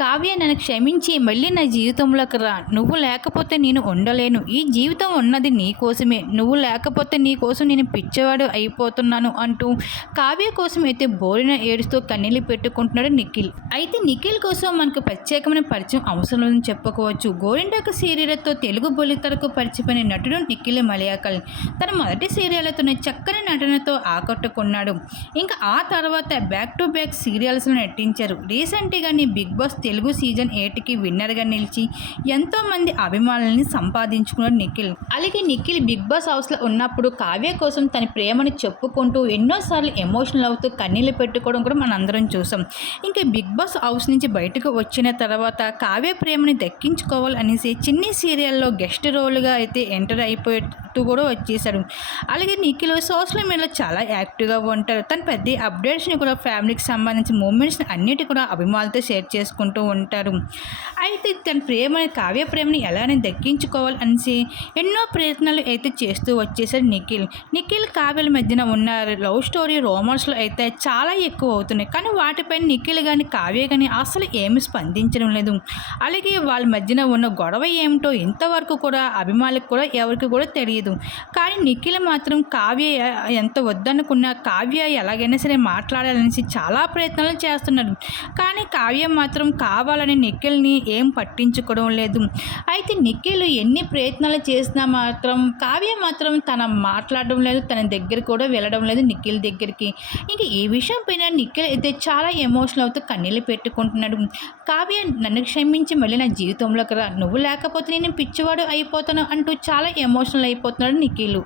కావ్య నన్ను క్షమించి మళ్ళీ నా జీవితంలోకి రా. నువ్వు లేకపోతే నేను ఉండలేను. ఈ జీవితం ఉన్నది నీ కోసమే. నువ్వు లేకపోతే నీ కోసం నేను పిచ్చివాడు అయిపోతున్నాను అంటూ కావ్య కోసం అయితే బోరిన ఏడుస్తూ కన్నీళ్ళు పెట్టుకుంటున్నాడు నిఖిల్. అయితే నిఖిల్ కోసం మనకు ప్రత్యేకమైన పరిచయం అవసరం లేదని చెప్పుకోవచ్చు. గోరింటాకు సీరియల్తో తెలుగు బొలితెరకు పరిచిపోయిన నటుడు నిఖిల్ మలయాకల్. తన మొదటి సీరియళ్లతోనే చక్కని నటనతో ఆకట్టుకున్నాడు. ఇంకా ఆ తర్వాత బ్యాక్ టు బ్యాక్ సీరియల్స్లో నటించారు. రీసెంట్గానే బిగ్ బాస్ తెలుగు సీజన్ 8కి విన్నర్గా నిలిచి ఎంతోమంది అభిమానులని సంపాదించుకున్నాడు నిఖిల్. అలాగే నిఖిల్ బిగ్ బాస్ హౌస్లో ఉన్నప్పుడు కావ్య కోసం తన ప్రేమని చెప్పుకుంటూ ఎన్నోసార్లు ఎమోషనల్ అవుతూ కన్నీళ్ళు పెట్టుకోవడం కూడా మనందరం చూసాం. ఇంకా బిగ్ బాస్ హౌస్ నుంచి బయటకు వచ్చిన తర్వాత కావ్య ప్రేమని దక్కించుకోవాలనేసి చిన్ని సీరియల్లో గెస్ట్ రోల్గా అయితే ఎంటర్ అయిపోతూ కూడా వచ్చేసాడు. అలాగే నిఖిల్ సోషల్ మీడియాలో చాలా యాక్టివ్గా ఉంటారు. తన పెద్ద అప్డేట్స్ని కూడా ఫ్యామిలీకి సంబంధించిన మూమెంట్స్ని అన్నిటి కూడా అభిమానులతో షేర్ చేసుకుంటూ ఉంటారు. అయితే తన కావ్య ప్రేమని ఎలానే దక్కించుకోవాలి అనేసి ఎన్నో ప్రయత్నాలు అయితే చేస్తూ వచ్చేసాడు నిఖిల్ కావ్యల మధ్యన ఉన్న లవ్ స్టోరీ రోమాన్స్లో అయితే చాలా ఎక్కువ అవుతున్నాయి. కానీ వాటిపై నిఖిల్ కానీ కావ్య కానీ అసలు ఏమి స్పందించడం లేదు. అలాగే వాళ్ళ మధ్యన ఉన్న గొడవ ఏమిటో ఇంతవరకు కూడా అభిమానులకు కూడా ఎవరికి కూడా తెలియదు. కానీ నిఖిల్ మాత్రం కావ్య ఎంత వద్దనుకున్నా కావ్య ఎలాగైనా సరే మాట్లాడాలనేసి చాలా ప్రయత్నాలు చేస్తున్నాడు. కానీ కావ్య మాత్రం కావాలని నిఖిల్ని ఏం పట్టించుకోవడం లేదు. అయితే నిఖిల్ ఎన్ని ప్రయత్నాలు చేసినా మాత్రం కావ్య మాత్రం తన మాట్లాడడం లేదు, తన దగ్గర కూడా వెళ్ళడం లేదు నిఖిల్ దగ్గరికి. ఇంక ఈ విషయం పైన నిఖిల్ అయితే చాలా ఎమోషనల్ అవుతూ కన్నీళ్ళు పెట్టుకుంటున్నాడు. కావ్య నన్ను క్షమించి మళ్ళీ నా జీవితంలోకి రా. నువ్వు లేకపోతే నేను పిచ్చివాడు అయిపోతాను అంటూ చాలా ఎమోషనల్ అయిపోతున్నాడు నిఖిల్.